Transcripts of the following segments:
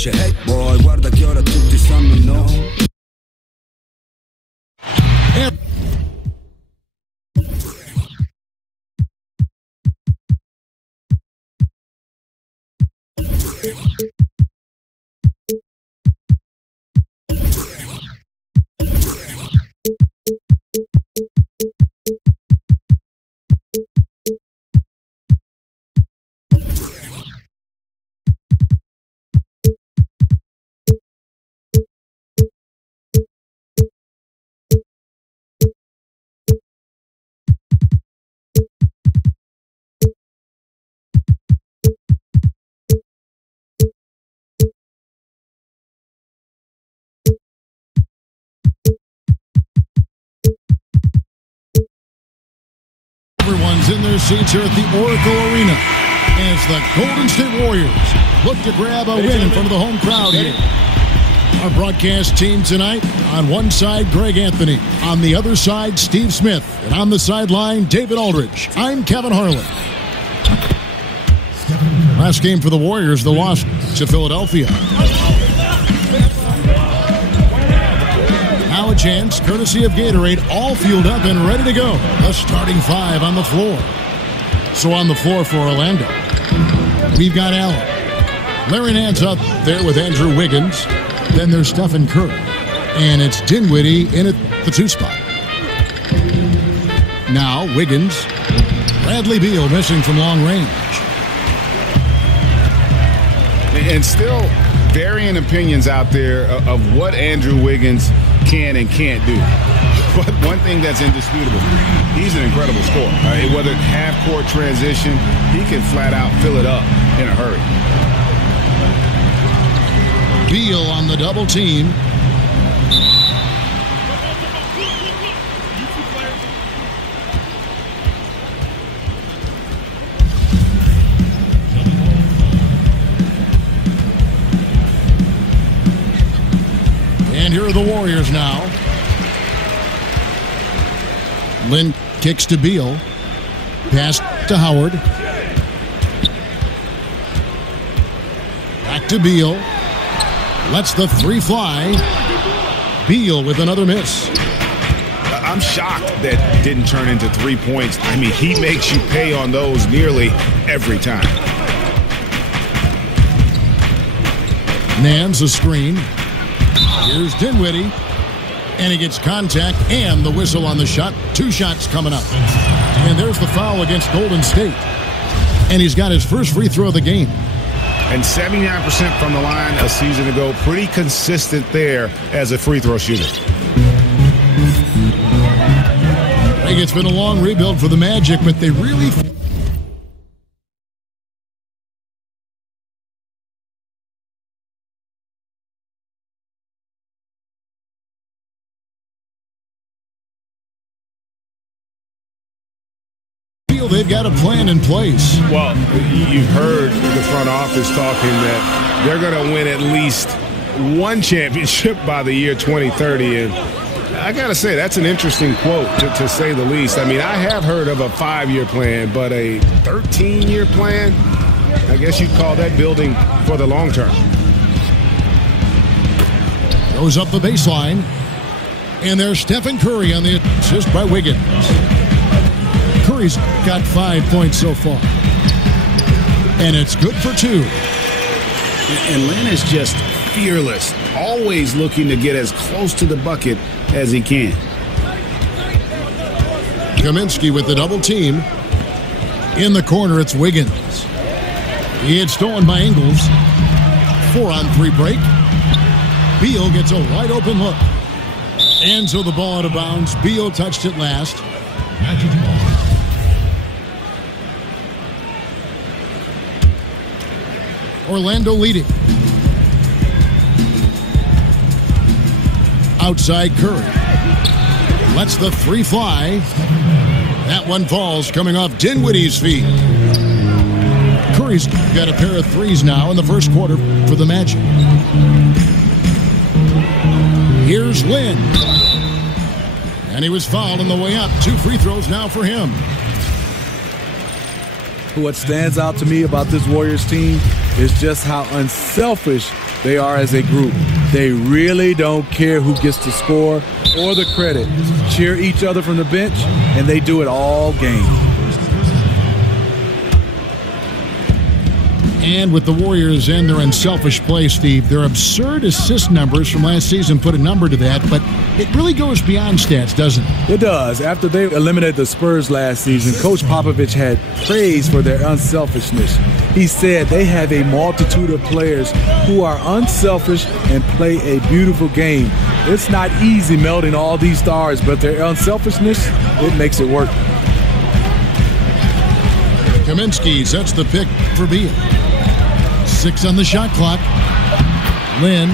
dice hey boy, guarda che ora tutti sanno no. Everyone's in their seats here at the Oracle Arena as the Golden State Warriors look to grab a win in front of the home crowd here. Our broadcast team tonight, on one side, Greg Anthony. On the other side, Steve Smith. And on the sideline, David Aldridge. I'm Kevin Harlan. Last game for the Warriors, the loss to Philadelphia. Now a chance, courtesy of Gatorade, all fueled up and ready to go. The starting five on the floor. So on the floor for Orlando, we've got Allen. Larry Nance out there with Andrew Wiggins. Then there's Stephen Curry. And it's Dinwiddie in at the 2 spot. Now Wiggins. Bradley Beal missing from long range. And still varying opinions out there of what Andrew Wiggins can and can't do. But one thing that's indisputable, he's an incredible scorer. Whether it's half-court transition, he can flat out fill it up in a hurry. Beal on the double team. And here are the Warriors now. Lynn kicks to Beal. Pass to Howard. Back to Beal. Lets the 3 fly. Beal with another miss. I'm shocked that didn't turn into 3 points. I mean, he makes you pay on those nearly every time. Nance a screen. Here's Dinwiddie. And he gets contact and the whistle on the shot. 2 shots coming up. And there's the foul against Golden State. And he's got his first free throw of the game. And 79% from the line a season ago. Pretty consistent there as a free throw shooter. I think it's been a long rebuild for the Magic, but they really... they've got a plan in place. Well, you've heard the front office talking that they're going to win at least one championship by the year 2030. And I got to say, that's an interesting quote, to say the least. I mean, I have heard of a 5-year plan, but a 13-year plan, I guess you'd call that building for the long term. Goes up the baseline. And there's Stephen Curry on the assist by Wiggins. Curry's got 5 points so far. And it's good for 2. And Lynn is just fearless, always looking to get as close to the bucket as he can. Kaminsky with the double team. In the corner, it's Wiggins. He had stolen by Ingles. 4-on-3 break. Beal gets a wide open look. And so the ball out of bounds. Beal touched it last. Orlando leading. Outside Curry. Lets the 3 fly. That one falls, coming off Dinwiddie's feet. Curry's got a pair of 3s now in the first quarter for the Magic. Here's Lynn. And he was fouled on the way up. 2 free throws now for him. What stands out to me about this Warriors team is just how unselfish they are as a group. They really don't care who gets the score or the credit. Cheer each other from the bench, and they do it all game. And with the Warriors and their unselfish play, Steve, their absurd assist numbers from last season put a number to that, but it really goes beyond stats, doesn't it? It does. After they eliminated the Spurs last season, Coach Popovich had praise for their unselfishness. He said they have a multitude of players who are unselfish and play a beautiful game. It's not easy melding all these stars, but their unselfishness, it makes it work. Kaminsky sets the pick for Beal. 6 on the shot clock. Lynn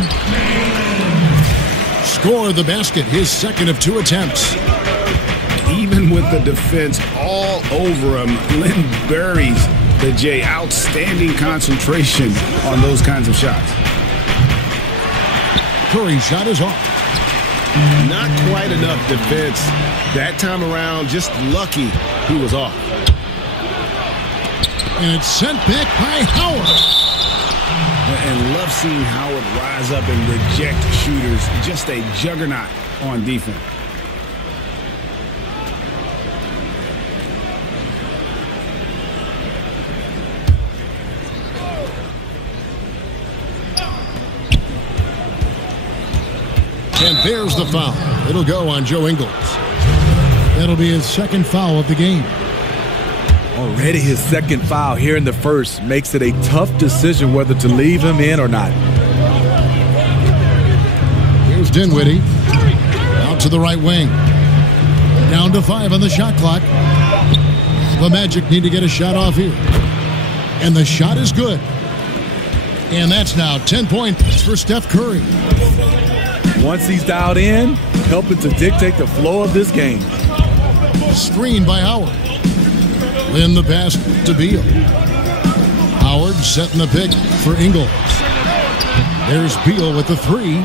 scored the basket, his second of 2 attempts. Even with the defense all over him, Lynn buries the J. Outstanding concentration on those kinds of shots. Curry's shot is off. Not quite enough defense that time around. Just lucky he was off. And it's sent back by Howard. And love seeing Howard rise up and reject shooters. Just a juggernaut on defense. And there's the foul. It'll go on Joe Ingles. That'll be his second foul of the game. Already his second foul here in the first makes it a tough decision whether to leave him in or not. Here's Dinwiddie. Out to the right wing. Down to 5 on the shot clock. The Magic need to get a shot off here. And the shot is good. And that's now 10 points for Steph Curry. Once he's dialed in, helping to dictate the flow of this game. Screen by Howard. Lynn the pass to Beal. Howard setting the pick for Ingles. There's Beal with the 3.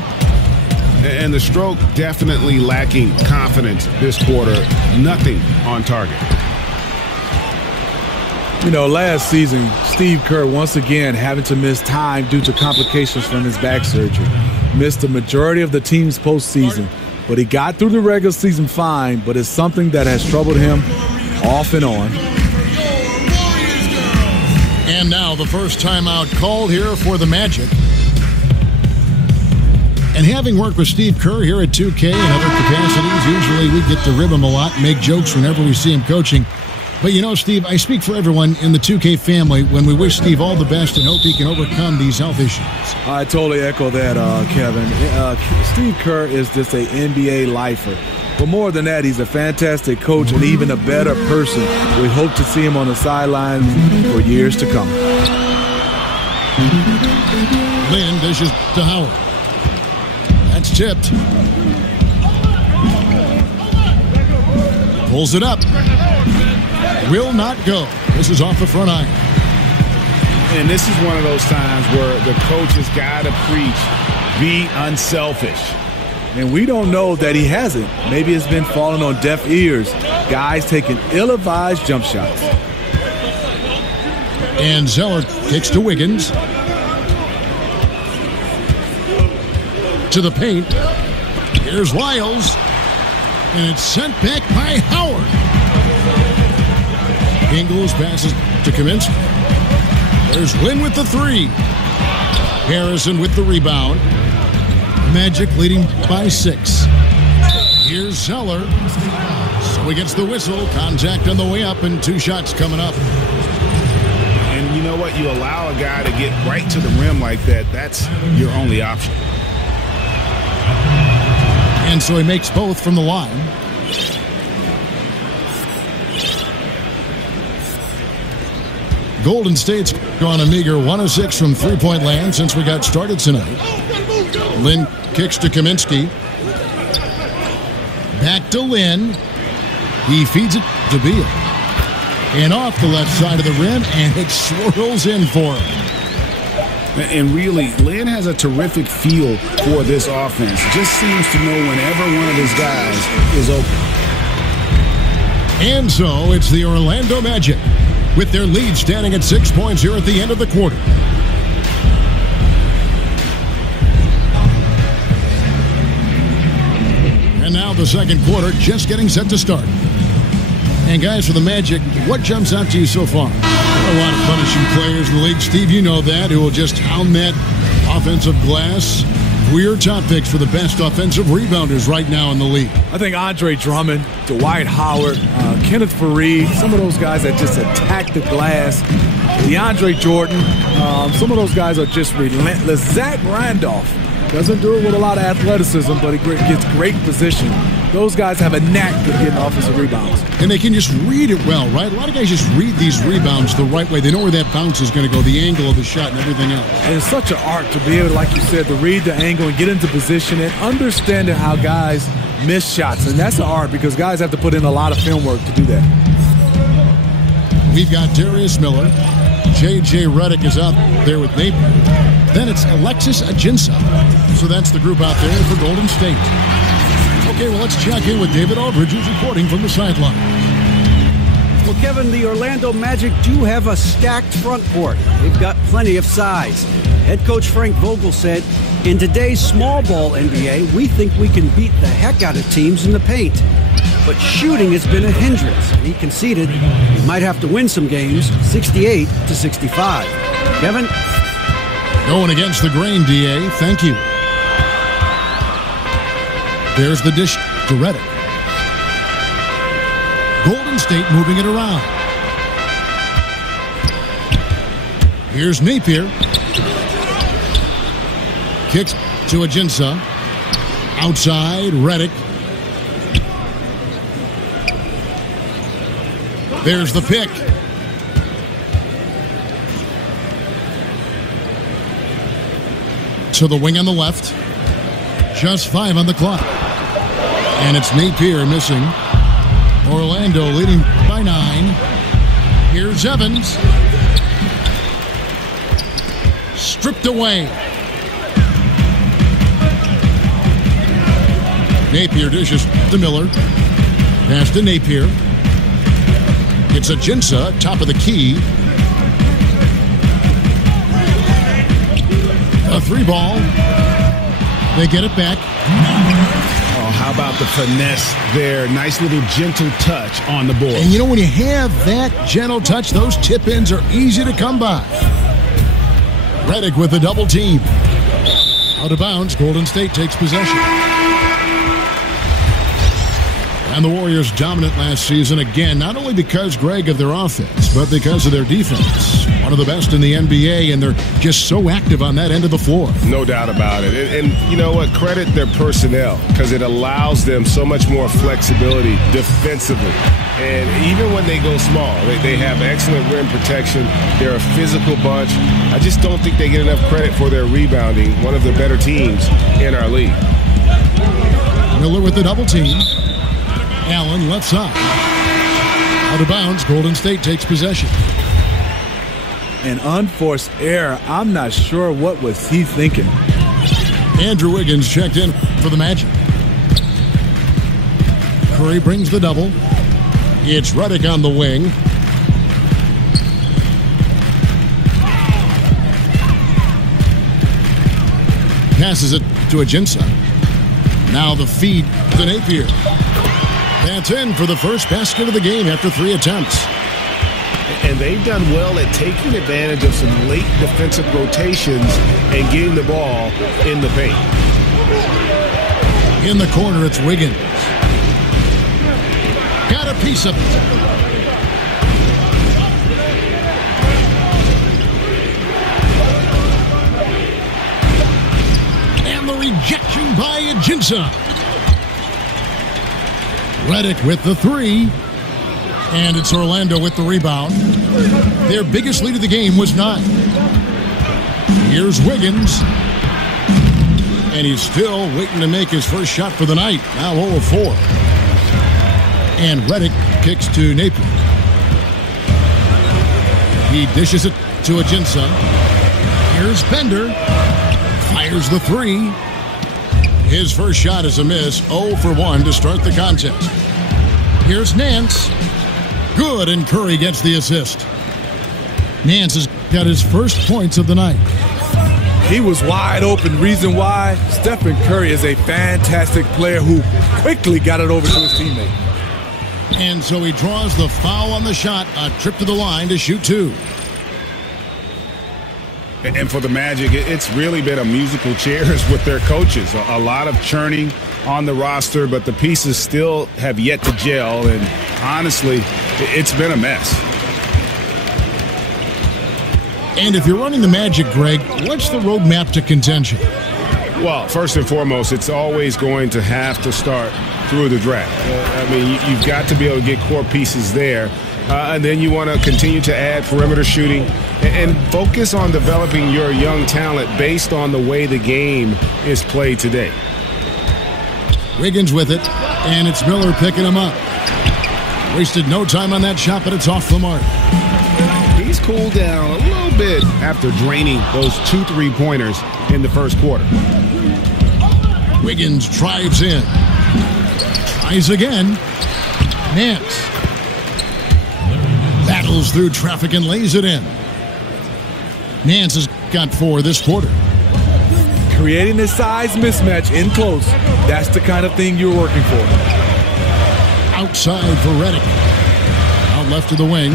And the stroke definitely lacking confidence this quarter. Nothing on target. You know, last season, Steve Kerr once again having to miss time due to complications from his back surgery. Missed the majority of the team's postseason, but he got through the regular season fine, but it's something that has troubled him off and on. And now the first timeout called here for the Magic. And having worked with Steve Kerr here at 2K and other capacities, usually we get to rib him a lot and make jokes whenever we see him coaching. But you know, Steve, I speak for everyone in the 2K family when we wish Steve all the best and hope he can overcome these health issues. I totally echo that, Kevin. Steve Kerr is just an NBA lifer. But more than that, he's a fantastic coach and even a better person. We hope to see him on the sidelines for years to come. Lynn dishes to Howard. That's tipped. Pulls it up. Will not go. This is off the front iron. And this is one of those times where the coach has got to preach, be unselfish. And we don't know that he hasn't. Maybe it's been falling on deaf ears. Guys taking ill-advised jump shots. And Zeller kicks to Wiggins. To the paint. Here's Lyles. And it's sent back by Howard. Ingles passes to Kaminsky. There's Lynn with the 3. Harrison with the rebound. Magic leading by 6. Here's Zeller. So he gets the whistle. Contact on the way up and 2 shots coming up. And you know what? You allow a guy to get right to the rim like that. That's your only option. And so he makes both from the line. Golden State's gone a meager 1 of 6 from three-point land since we got started tonight. Lynn kicks to Kaminsky. Back to Lynn. He feeds it to Beal. And off the left side of the rim, and it swirls in for him. And really, Lynn has a terrific feel for this offense. Just seems to know whenever one of his guys is open. And so it's the Orlando Magic with their lead standing at 6 points here at the end of the quarter. And now the second quarter just getting set to start. And guys, for the Magic, what jumps out to you so far? A lot of punishing players in the league. Steve, you know that, who will just hound that offensive glass. Who are your top picks for the best offensive rebounders right now in the league? I think Andre Drummond, Dwight Howard, Kenneth Faried, some of those guys that just attack the glass. DeAndre Jordan, some of those guys are just relentless. Zach Randolph doesn't do it with a lot of athleticism, but he gets great position. Those guys have a knack for getting offensive rebounds. And they can just read it well, right? A lot of guys just read these rebounds the right way. They know where that bounce is going to go, the angle of the shot and everything else. And it's such an art to be able, like you said, to read the angle and get into position and understanding how guys miss shots. And that's an art because guys have to put in a lot of film work to do that. We've got Darius Miller. J.J. Redick is out there with Napier. Then it's Alexis Ajinça. So that's the group out there for Golden State. Okay, well, let's check in with David Aldridge, who's reporting from the sideline. Well, Kevin, the Orlando Magic do have a stacked front court. They've got plenty of size. Head coach Frank Vogel said, in today's small ball NBA, we think we can beat the heck out of teams in the paint. But shooting has been a hindrance, and he conceded he might have to win some games, 68-65. Kevin? Going against the grain, D.A. Thank you. There's the dish to Redick. Golden State moving it around. Here's Napier. Kicks to Ajinça. Outside, Redick. There's the pick. To the wing on the left. Just 5 on the clock. And it's Napier missing. Orlando leading by 9. Here's Evans. Stripped away. Napier dishes to Miller. Pass to Napier. It's Ajinça, top of the key. A 3-ball. They get it back. Oh, how about the finesse there? Nice little gentle touch on the board. And you know, when you have that gentle touch, those tip-ins are easy to come by. Redick with a double team. Out of bounds, Golden State takes possession. And the Warriors dominant last season again, not only because, Greg, of their offense, but because of their defense. One of the best in the NBA, and they're just so active on that end of the floor. No doubt about it. And you know what? Credit their personnel because it allows them so much more flexibility defensively. And even when they go small, they have excellent rim protection. They're a physical bunch. I just don't think they get enough credit for their rebounding. One of the better teams in our league. Miller with the double team. Allen left side. Out of bounds, Golden State takes possession. An unforced error. I'm not sure what was he thinking. Andrew Wiggins checked in for the Magic. Curry brings the double. It's Redick on the wing. Passes it to Ajinça. Now the feed to Napier. That's in for the first basket of the game after 3 attempts. And they've done well at taking advantage of some late defensive rotations and getting the ball in the paint. In the corner, it's Wiggins. Got a piece of it. And the rejection by Ajinça. Redick with the 3. And it's Orlando with the rebound. Their biggest lead of the game was 9. Here's Wiggins. And he's still waiting to make his first shot for the night. Now 0 of 4. And Redick kicks to Napier. He dishes it to Ajinça. Here's Bender. Fires the 3. His first shot is a miss. 0 for 1 to start the contest. Here's Nance. Good, and Curry gets the assist. Nance has got his first points of the night. He was wide open. Reason why? Stephen Curry is a fantastic player who quickly got it over to his teammate. And so he draws the foul on the shot, a trip to the line to shoot two. And for the Magic, it's really been a musical chairs with their coaches. A lot of churning on the roster, but the pieces still have yet to gel. And honestly, it's been a mess. And if you're running the Magic, Greg, what's the roadmap to contention? Well, first and foremost, it's always going to have to start through the draft. I mean, you've got to be able to get core pieces there. And then you want to continue to add perimeter shooting and focus on developing your young talent based on the way the game is played today. Wiggins with it, and it's Miller picking him up. Wasted no time on that shot, but it's off the mark. He's cooled down a little bit after draining those 2 3-pointers in the first quarter. Wiggins drives in. Tries again. Nance battles through traffic and lays it in. Nance has got 4 this quarter. Creating a size mismatch in close. That's the kind of thing you're working for. Outside for Redick. Out left to the wing.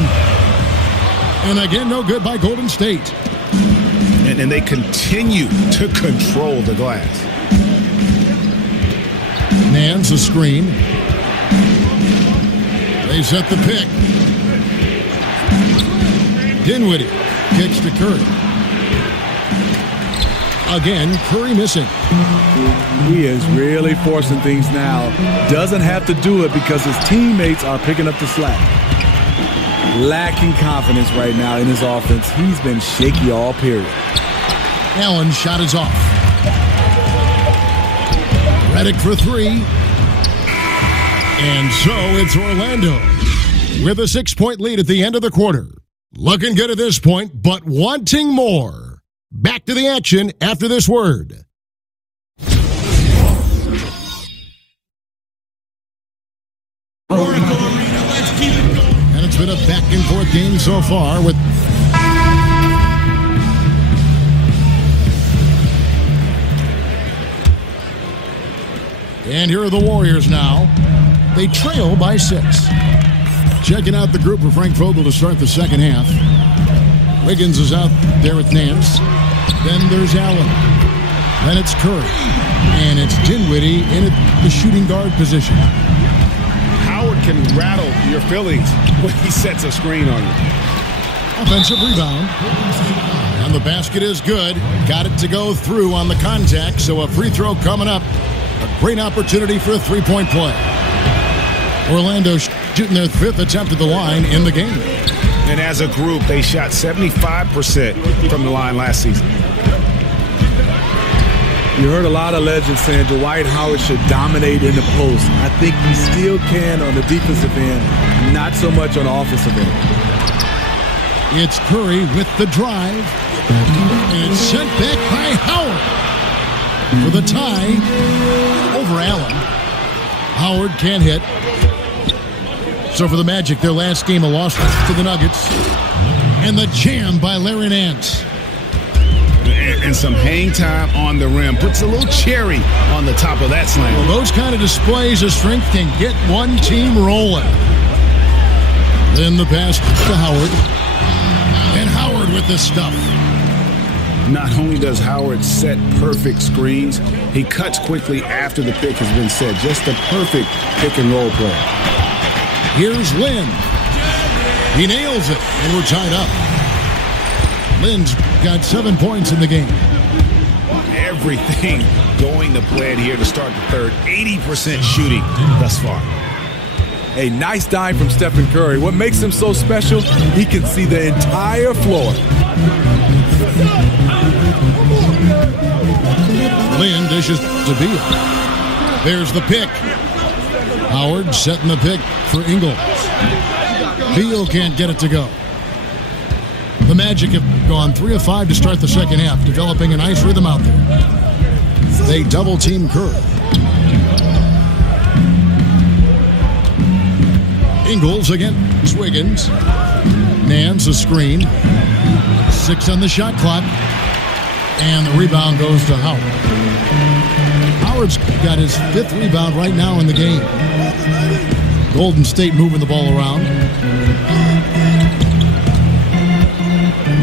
And again, no good by Golden State. And they continue to control the glass. Nance a screen. They set the pick. Dinwiddie kicks to Curry. Again, Curry missing. He is really forcing things now. Doesn't have to do it because his teammates are picking up the slack. Lacking confidence right now in his offense. He's been shaky all period. Allen's shot is off. Redick for 3. And so it's Orlando with a 6-point lead at the end of the quarter. Looking good at this point, but wanting more. Back to the action after this word. And it's been a back-and-forth game so far with... And here are the Warriors now. They trail by 6. Checking out the group for Frank Vogel to start the second half. Wiggins is out there with Nance. Then there's Allen. Then it's Curry. And it's Dinwiddie in the shooting guard position. Howard can rattle your feelings when he sets a screen on you. Offensive rebound. And the basket is good. Got it to go through on the contact, so a free throw coming up. A great opportunity for a 3-point play. Orlando shooting their 5th attempt at the line in the game. And as a group, they shot 75% from the line last season. You heard a lot of legends saying Dwight Howard should dominate in the post. I think he still can on the defensive end, not so much on the offensive end. It's Curry with the drive. And it's sent back by Howard. For the tie over Allen. Howard can't hit. So for the Magic, their last game a loss to the Nuggets. And the jam by Larry Nance. And some hang time on the rim. Puts a little cherry on the top of that slam. Well, those kind of displays of strength can get one team rolling. Then the pass to Howard. And Howard with the stuff. Not only does Howard set perfect screens, he cuts quickly after the pick has been set. Just a perfect pick and roll play. Here's Lynn. He nails it, and we're tied up. Lynn's got 7 points in the game. Everything going to plan here to start the third. 80% shooting thus far. A nice dime from Stephen Curry. What makes him so special, he can see the entire floor. Lynn dishes to Beal. There's the pick. Howard setting the pick for Ingles. Beal can't get it to go. The Magic have gone 3 of 5 to start the second half, developing a nice rhythm out there. They double-team Curry. Ingles against Wiggins. Nance a screen. 6 on the shot clock. And the rebound goes to Howard. Howard's got his 5th rebound right now in the game. Golden State moving the ball around.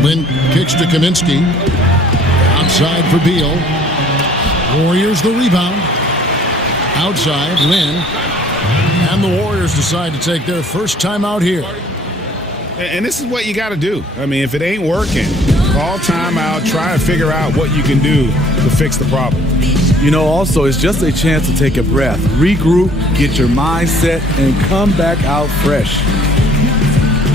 Lynn kicks to Kaminsky. Outside for Beal. Warriors the rebound. Outside, Lynn. And the Warriors decide to take their first time out here. And this is what you got to do. I mean, if it ain't working, call timeout, try and figure out what you can do to fix the problem. You know, also, it's just a chance to take a breath, regroup, get your mindset, and come back out fresh.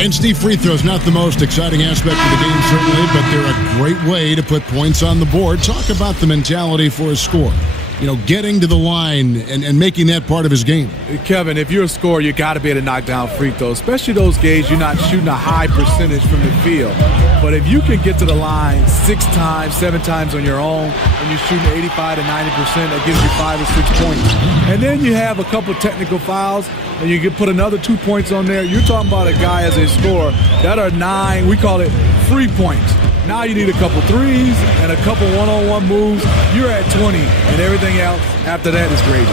And Steve, free throws, not the most exciting aspect of the game, certainly, but they're a great way to put points on the board. Talk about the mentality for a score. You know, getting to the line and making that part of his game. Kevin, if you're a scorer, you got to be able to knock down free throws, especially those games you're not shooting a high percentage from the field. But if you can get to the line 6 times, 7 times on your own, and you're shooting 85 to 90%, that gives you 5 or 6 points. And then you have a couple technical fouls, and you can put another 2 points on there. You're talking about a guy as a scorer that are 9, we call it free points. Now you need a couple threes and a couple one-on-one moves. You're at 20, and everything else after that is gravy.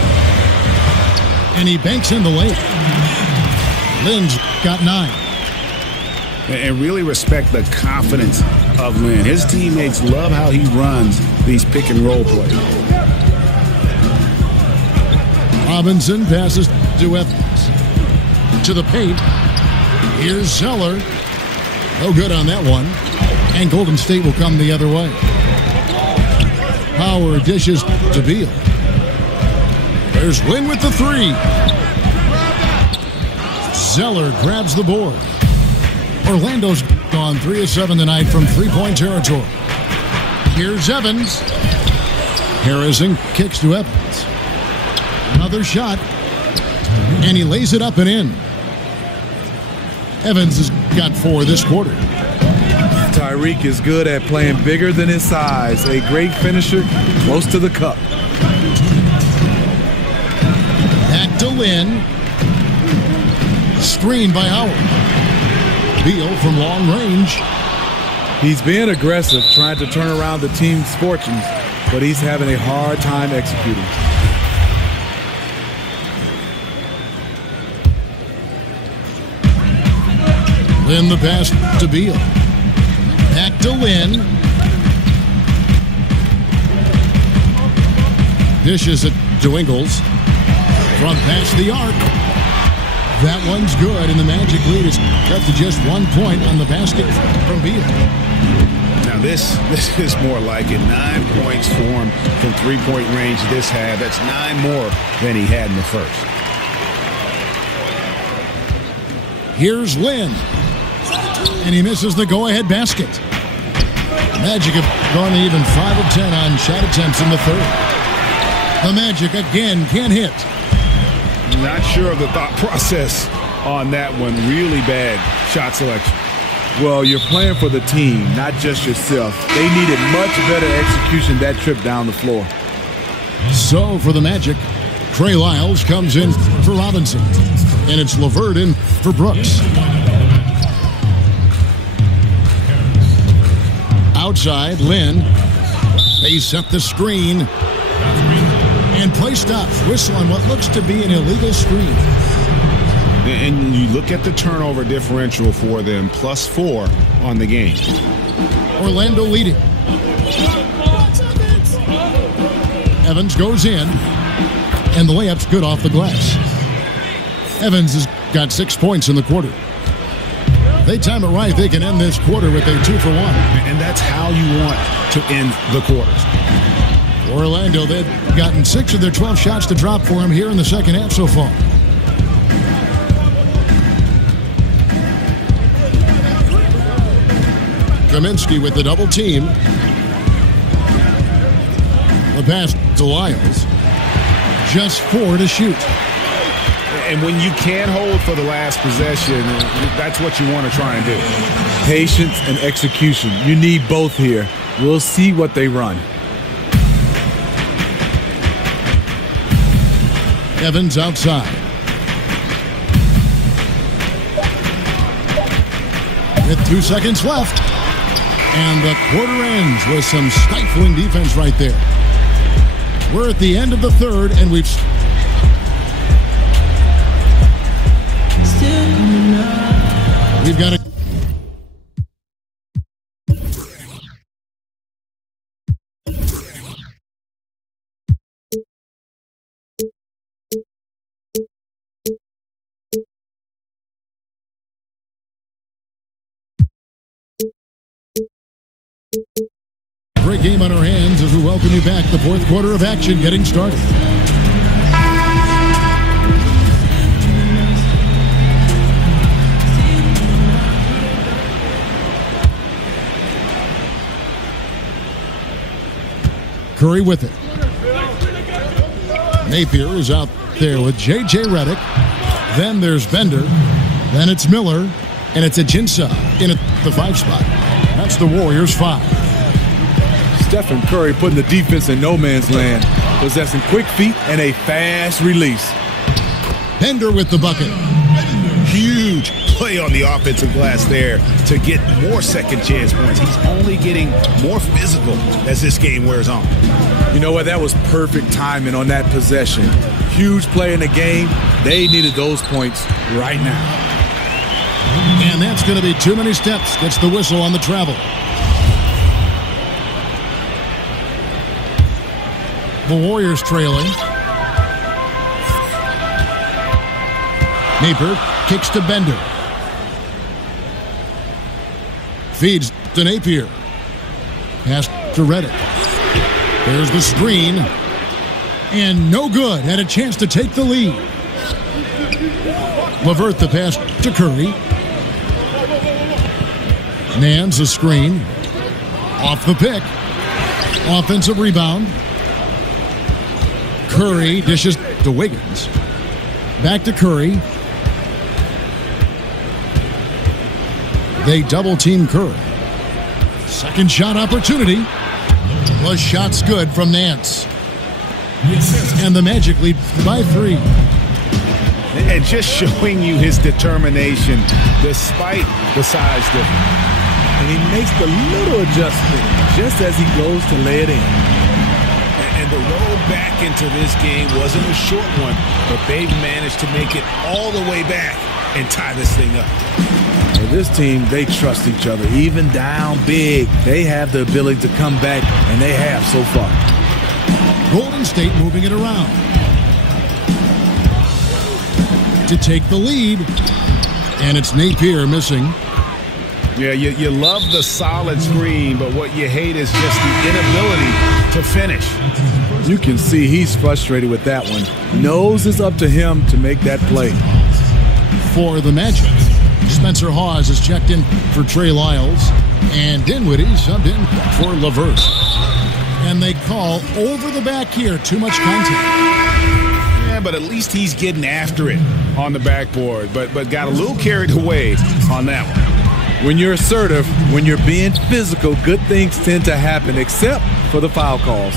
And he banks in the lane. Lynn's got 9. And really respect the confidence of Lynn. His teammates love how he runs these pick-and-roll plays. Robinson passes to Evans. To the paint. Here's Zeller. No good on that one. And Golden State will come the other way. Howard dishes to Beal. There's Lynn with the 3. Zeller grabs the board. Orlando's gone 3 of 7 tonight from 3-point territory. Here's Evans. Harrison kicks to Evans. Another shot. And he lays it up and in. Evans has got 4 this quarter. Tyreek is good at playing bigger than his size. A great finisher, close to the cup. Back to Lynn. Screen by Howard. Beal from long range. He's being aggressive, trying to turn around the team's fortunes, but he's having a hard time executing. Lynn the pass to Beal. Back to Lynn. Dishes it to Ingles. From past the arc. That one's good, and the Magic lead is cut to just 1 point on the basket from Beal. Now this is more like it. 9 points for him from 3-point range this half. That's 9 more than he had in the first. Here's Lynn. And he misses the go-ahead basket. Magic have gone even 5 of 10 on shot attempts in the third. The Magic again can't hit. Not sure of the thought process on that one. Really bad shot selection. Well, you're playing for the team, not just yourself. They needed much better execution that trip down the floor. So for the Magic, Trey Lyles comes in for Robinson. And it's LeVert in for Brooks. Outside, Lynn. They set the screen. And play stops. Whistle on what looks to be an illegal screen. And you look at the turnover differential for them, +4 on the game. Orlando leading. Evans goes in. And the layup's good off the glass. Evans has got 6 points in the quarter. They time it right, they can end this quarter with a 2 for 1. And that's how you want to end the quarters. Orlando, they've gotten 6 of their 12 shots to drop for him here in the second half so far. Kaminsky with the double team. The pass to Lyles. Just 4 to shoot. And when you can't hold for the last possession, that's what you want to try and do. Patience and execution. You need both here. We'll see what they run. Evans outside. With 2 seconds left. And the quarter ends with some stifling defense right there. We're at the end of the third, and we've got a great game on our hands as we welcome you back. The fourth quarter of action getting started. Curry with it. Napier is out there with J.J. Redick. Then there's Bender. Then it's Miller. And it's Ajinça in at the 5 spot. That's the Warriors' 5. Stephen Curry putting the defense in no man's land, possessing quick feet and a fast release. Bender with the bucket. Huge play on the offensive glass there to get more second chance points. He's only getting more physical as this game wears on. You know what? That was perfect timing on that possession. Huge play in the game. They needed those points right now. And that's going to be too many steps. Gets the whistle on the travel. The Warriors trailing. Napier kicks to Bender. Feeds to Napier. Pass to Redick. There's the screen. And no good. Had a chance to take the lead. LeVert the pass to Curry. Nance a screen. Off the pick. Offensive rebound. Curry dishes to Wiggins. Back to Curry. They double-team Curry. Second shot opportunity. The shot's good from Nance. And the Magic lead by 3. And just showing you his determination despite the size difference. And he makes the little adjustment just as he goes to lay it in. And the road back into this game wasn't a short one, but they've managed to make it all the way back and tie this thing up. Well, this team, they trust each other. Even down big, they have the ability to come back, and they have so far. Golden State moving it around to take the lead, and it's Napier missing. Yeah, you love the solid screen, but what you hate is just the inability to finish. You can see he's frustrated with that one. Knows it's up to him to make that play. For the Magic, Spencer Hawes is checked in for Trey Lyles, and Dinwiddie subbed in for LeVert. And they call over the back here, too much contact. Yeah, but at least he's getting after it on the backboard, but got a little carried away on that one. When you're assertive, when you're being physical, good things tend to happen, except for the foul calls.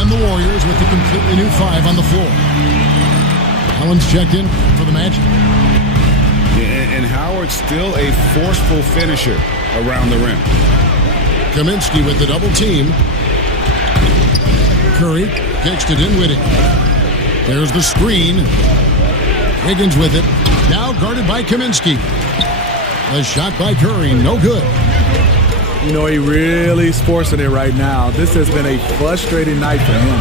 And the Warriors with a completely new 5 on the floor. Allen's checked in for the Magic. Yeah, and Howard's still a forceful finisher around the rim. Kaminsky with the double team. Curry kicks to Dinwiddie. There's the screen. Higgins with it. Now guarded by Kaminsky. A shot by Curry, no good. You know, he really is forcing it right now. This has been a frustrating night for him.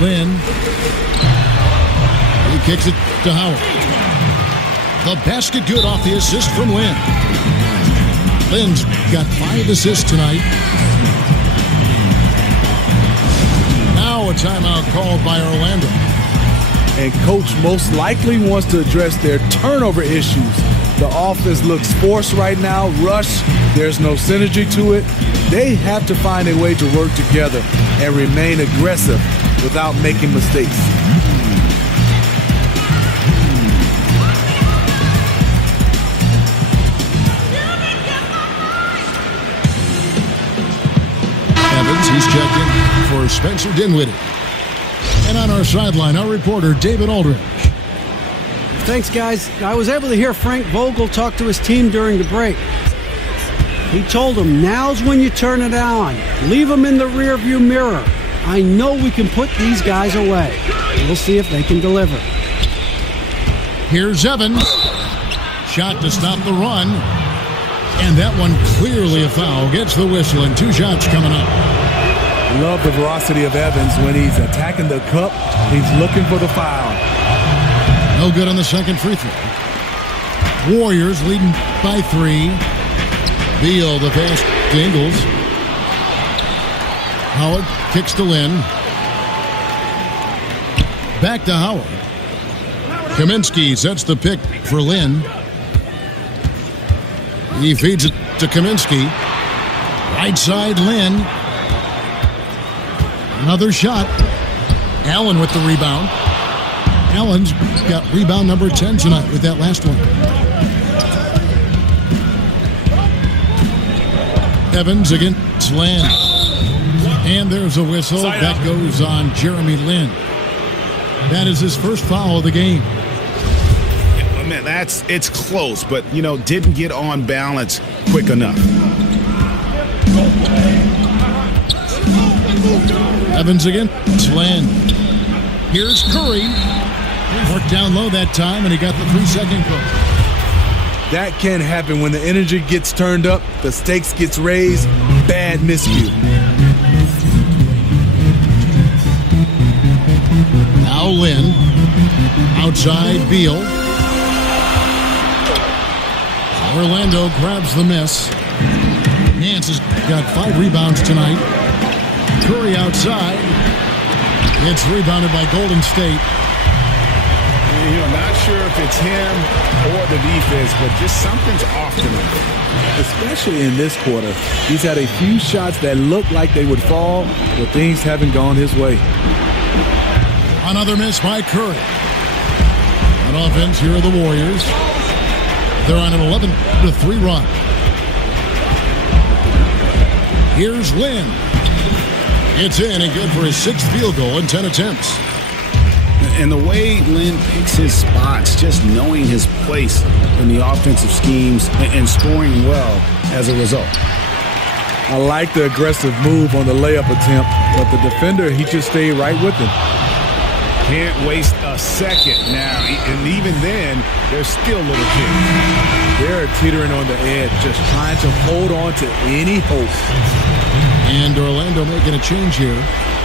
Lynn. He kicks it to Howard. The basket good off the assist from Lynn. Lynn's got 5 assists tonight. Now a timeout called by Orlando. And coach most likely wants to address their turnover issues. The offense looks forced right now, rush. There's no synergy to it. They have to find a way to work together and remain aggressive without making mistakes. Evans, he's checked in for Spencer Dinwiddie. And on our sideline, our reporter, David Aldridge. Thanks, guys. I was able to hear Frank Vogel talk to his team during the break. He told them, now's when you turn it on. Leave them in the rearview mirror. I know we can put these guys away. We'll see if they can deliver. Here's Evans. Shot to stop the run. And that one clearly a foul. Gets the whistle and 2 shots coming up. Love the veracity of Evans when he's attacking the cup. He's looking for the foul. No good on the second free throw. Warriors leading by 3. Beal the pass to Ingles. Howard kicks to Lynn. Back to Howard. Kaminsky sets the pick for Lynn. He feeds it to Kaminsky. Right side, Lynn. Another shot. Allen with the rebound. Allen's got rebound number 10 tonight with that last one. Evans against Lynn. And there's a whistle. That goes on Jeremy Lin. That is his first foul of the game. Man, it's close, but, didn't get on balance quick enough. Evans against Lin. Here's Curry. Worked down low that time, and he got the 3-second call. That can happen when the energy gets turned up, the stakes gets raised. Bad miscue. Now Lynn. Outside Beal. Orlando grabs the miss. Nance has got 5 rebounds tonight. Curry outside. It's rebounded by Golden State. Not sure if it's him or the defense, but just something's off tonight. Especially in this quarter. He's had a few shots that looked like they would fall, but things haven't gone his way. Another miss by Curry. On offense, here are the Warriors. They're on an 11-3 run. Here's Lynn. It's in and good for his 6th field goal in 10 attempts. And the way Lynn picks his spots, just knowing his place in the offensive schemes and scoring well as a result. I like the aggressive move on the layup attempt, but the defender, he just stayed right with him. Can't waste a second now. And even then, they're still little kids. They're teetering on the edge, just trying to hold on to any hope. And Orlando making a change here.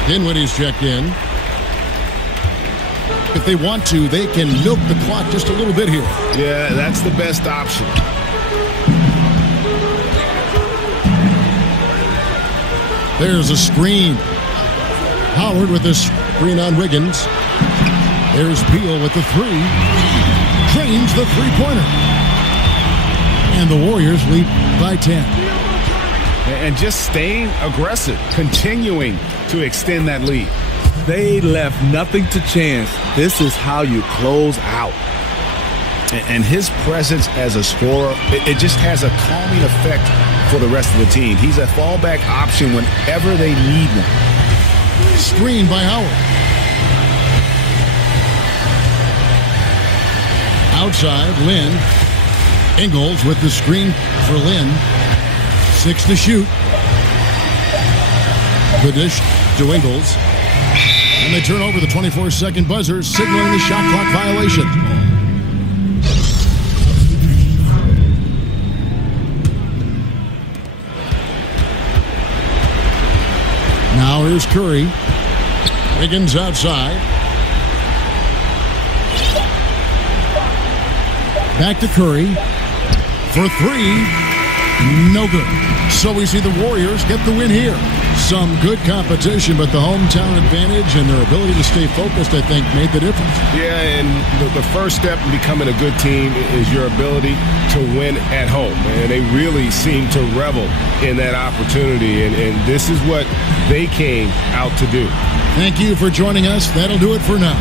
Dinwiddie's checked in. If they want to, they can milk the clock just a little bit here. Yeah, that's the best option. There's a screen. Howard with a screen on Wiggins. There's Beal with the 3. Drains the 3-pointer. And the Warriors lead by 10. And just staying aggressive, continuing to extend that lead. They left nothing to chance. This is how you close out. And his presence as a scorer, it just has a calming effect for the rest of the team. He's a fallback option whenever they need one. Screen by Howard. Outside, Lynn. Ingles with the screen for Lynn. 6 to shoot. The dish to Ingles. And they turn over the 24-second buzzer, signaling the shot clock violation. Now here's Curry. Wiggins outside. Back to Curry. For 3. No good. So we see the Warriors get the win here. Some good competition, but the hometown advantage and their ability to stay focused, I think, made the difference. Yeah, and the first step in becoming a good team is your ability to win at home. And they really seem to revel in that opportunity, and this is what they came out to do. Thank you for joining us. That'll do it for now.